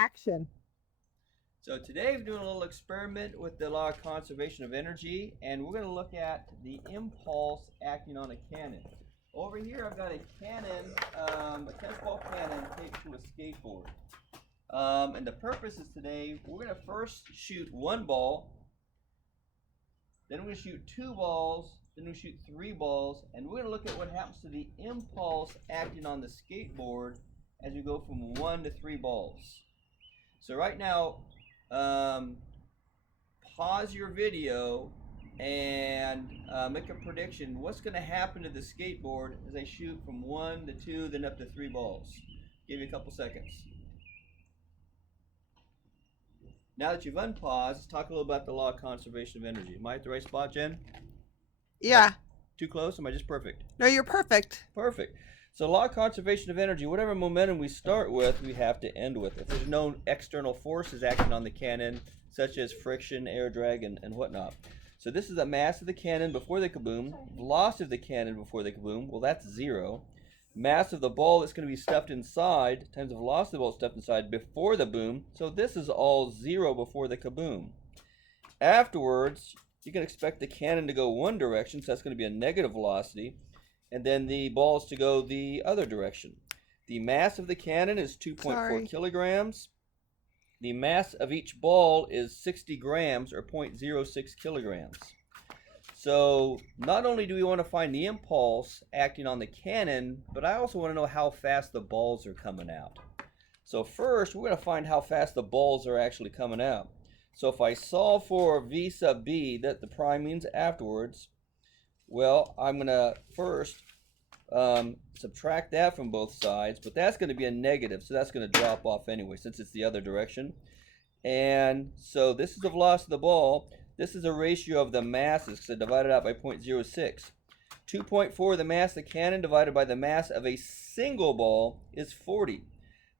Action. So today we're doing a little experiment with the law of conservation of energy, and we're going to look at the impulse acting on a cannon. Over here I've got a cannon, a tennis ball cannon taped to a skateboard. And the purpose is today we're going to first shoot one ball, then we're going to shoot two balls, then we shoot three balls, and we're going to look at what happens to the impulse acting on the skateboard as we go from one to three balls. So right now, pause your video and make a prediction. What's going to happen to the skateboard as I shoot from one to two, then up to three balls? Give you a couple seconds. Now that you've unpaused, let's talk a little about the law of conservation of energy. Am I at the right spot, Jen? Yeah. Too close? Am I just perfect? No, you're perfect. Perfect. So law of conservation of energy, whatever momentum we start with, we have to end with. If there's no external forces acting on the cannon, such as friction, air drag, and whatnot. So this is the mass of the cannon before the kaboom, velocity of the cannon before the kaboom, well that's zero. Mass of the ball that's going to be stuffed inside times the velocity of the ball stuffed inside before the boom, so this is all zero before the kaboom. Afterwards, you can expect the cannon to go one direction, so that's going to be a negative velocity, and then the balls to go the other direction. The mass of the cannon is 2.4 kilograms. The mass of each ball is 60 grams or 0.06 kilograms. So not only do we want to find the impulse acting on the cannon, but I also want to know how fast the balls are coming out. So first, we're going to find how fast the balls are actually coming out. So if I solve for V sub b, that the prime means afterwards, well, I'm going to first subtract that from both sides, but that's going to be a negative, so that's going to drop off anyway since it's the other direction. And so this is the velocity of the ball. This is a ratio of the masses because I divided out by 0.06. 2.4, the mass of the cannon divided by the mass of a single ball is 40.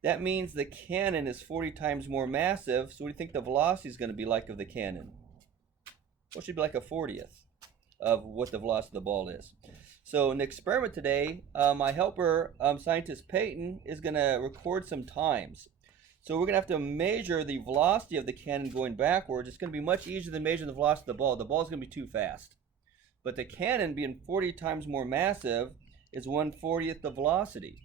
That means the cannon is 40 times more massive, so what do you think the velocity is going to be like of the cannon? Well, it should be like a 40th of what the velocity of the ball is. So in the experiment today, my helper, scientist Peyton, is going to record some times. So we're going to have to measure the velocity of the cannon going backwards. It's going to be much easier than measuring the velocity of the ball. The ball is going to be too fast. But the cannon being 40 times more massive is 1/40th the velocity.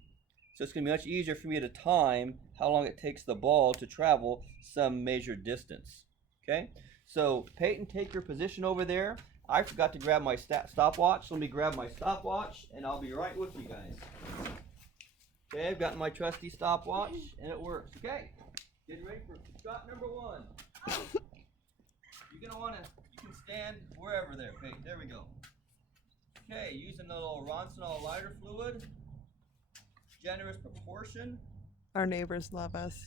So it's going to be much easier for me to time how long it takes the ball to travel some measured distance. Okay? So Peyton, take your position over there. I forgot to grab my stopwatch. So let me grab my stopwatch and I'll be right with you guys. Okay, I've got my trusty stopwatch and it works. Okay, get ready for shot number one. You're gonna you can stand wherever there, Peyton. There we go. Okay, using the little Ronsonol lighter fluid, generous proportion. Our neighbors love us.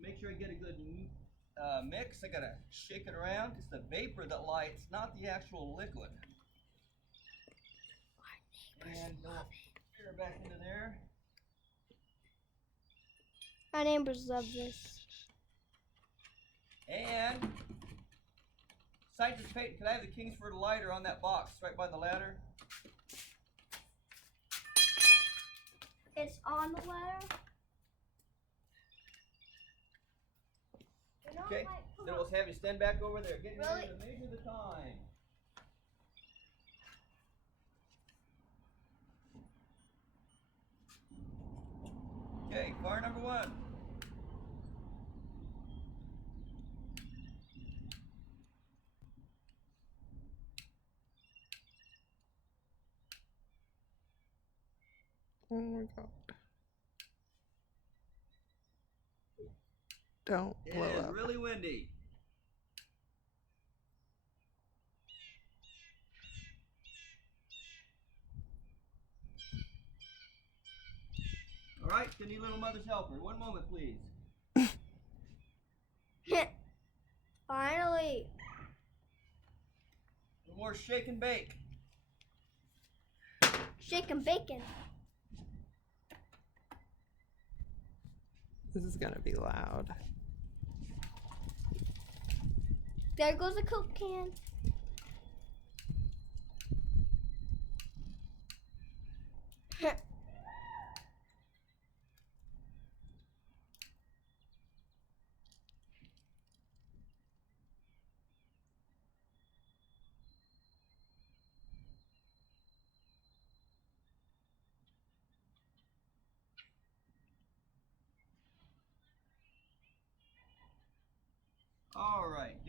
Make sure I get a good mix. I gotta shake it around. It's the vapor that lights, not the actual liquid. And air back into there. Our neighbors love this. And scientist Peyton, can I have the Kingsford lighter on that box right by the ladder? It's on the ladder. Okay, then we'll have you stand back over there. Get ready to measure the time. Okay, car number one. Oh my God. Don't blow up. It's really windy. All right, Cindy, little mother's helper. One moment, please. Finally. One more shake and bake. Shake and bacon. This is gonna be loud. There goes the Coke can.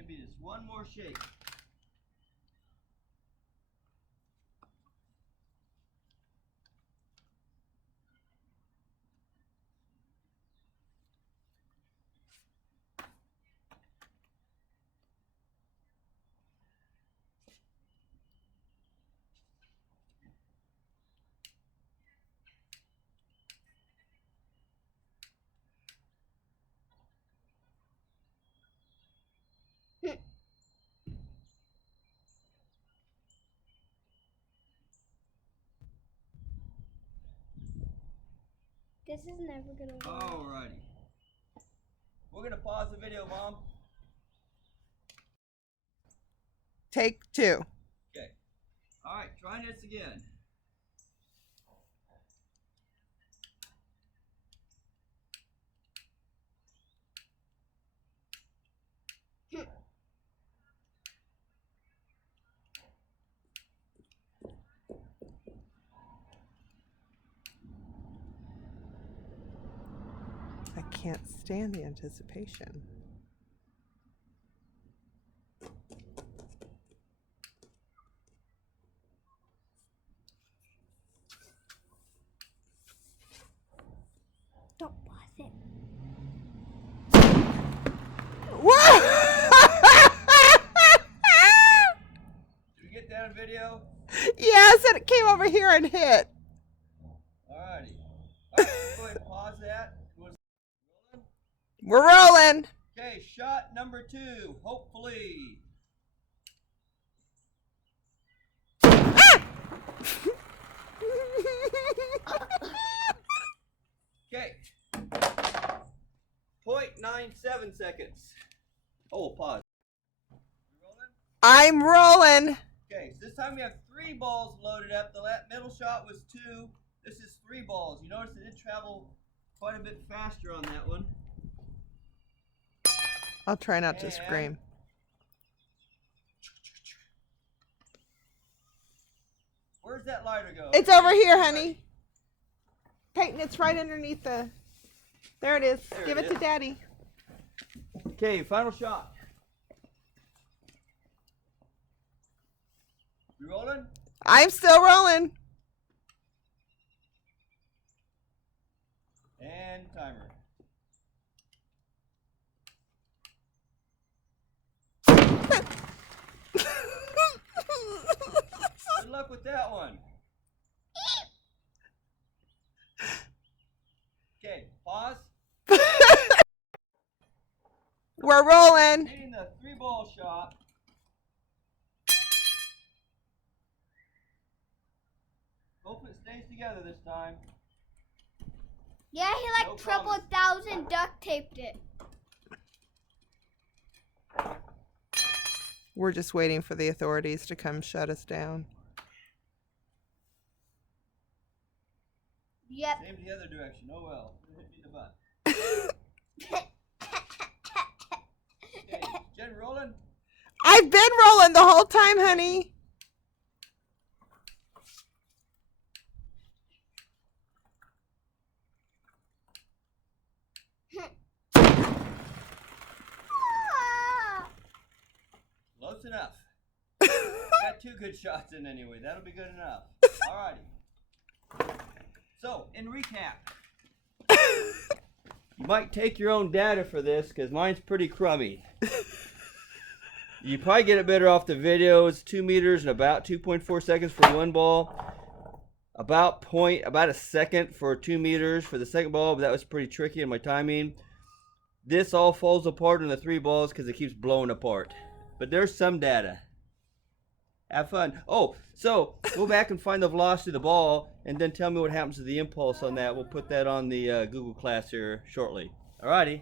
be just one more shake. This is never gonna work. Alrighty. We're gonna pause the video, Mom. Take 2. Okay. Alright, trying this again. I can't stand the anticipation. Don't pause it. Whoa! Did you get that on video? Yes, and it came over here and hit. Alrighty. Alright, go ahead and pause that. You wanna start rolling? We're rolling. Okay, shot number 2, hopefully. Okay. 0.97 seconds. Oh, pause. You rolling? I'm rolling. Okay, so this time we have 3 balls loaded up. The middle shot was 2. This is 3 balls. You notice it did travel quite a bit faster on that one. I'll try not to And- scream. Where's that lighter go? It's over here, honey. Peyton, it's right underneath the... There it is. There Give it it to is. Daddy. Okay, final shot. You rolling? I'm still rolling. And timer. Good luck with that one. Okay, pause. We're rolling. Hitting the 3-ball shot. Hope it stays together this time. Yeah, he like No triple promise. 1,000 duct taped it. We're just waiting for the authorities to come shut us down. Yep. Same the other direction. Oh well. It hit me in the butt. Okay, Jen rolling? I've been rolling the whole time, honey. Close enough. Got 2 good shots in anyway. That'll be good enough. Alrighty. So, in recap. You might take your own data for this because mine's pretty crummy. You probably get it better off the video. It's 2 meters and about 2.4 seconds for 1 ball. About a second for 2 meters for the second ball, but that was pretty tricky in my timing. This all falls apart in the 3 balls because it keeps blowing apart. But there's some data. Have fun. Oh, so go back and find the velocity of the ball and then tell me what happens to the impulse on that. We'll put that on the Google class here shortly. Alrighty.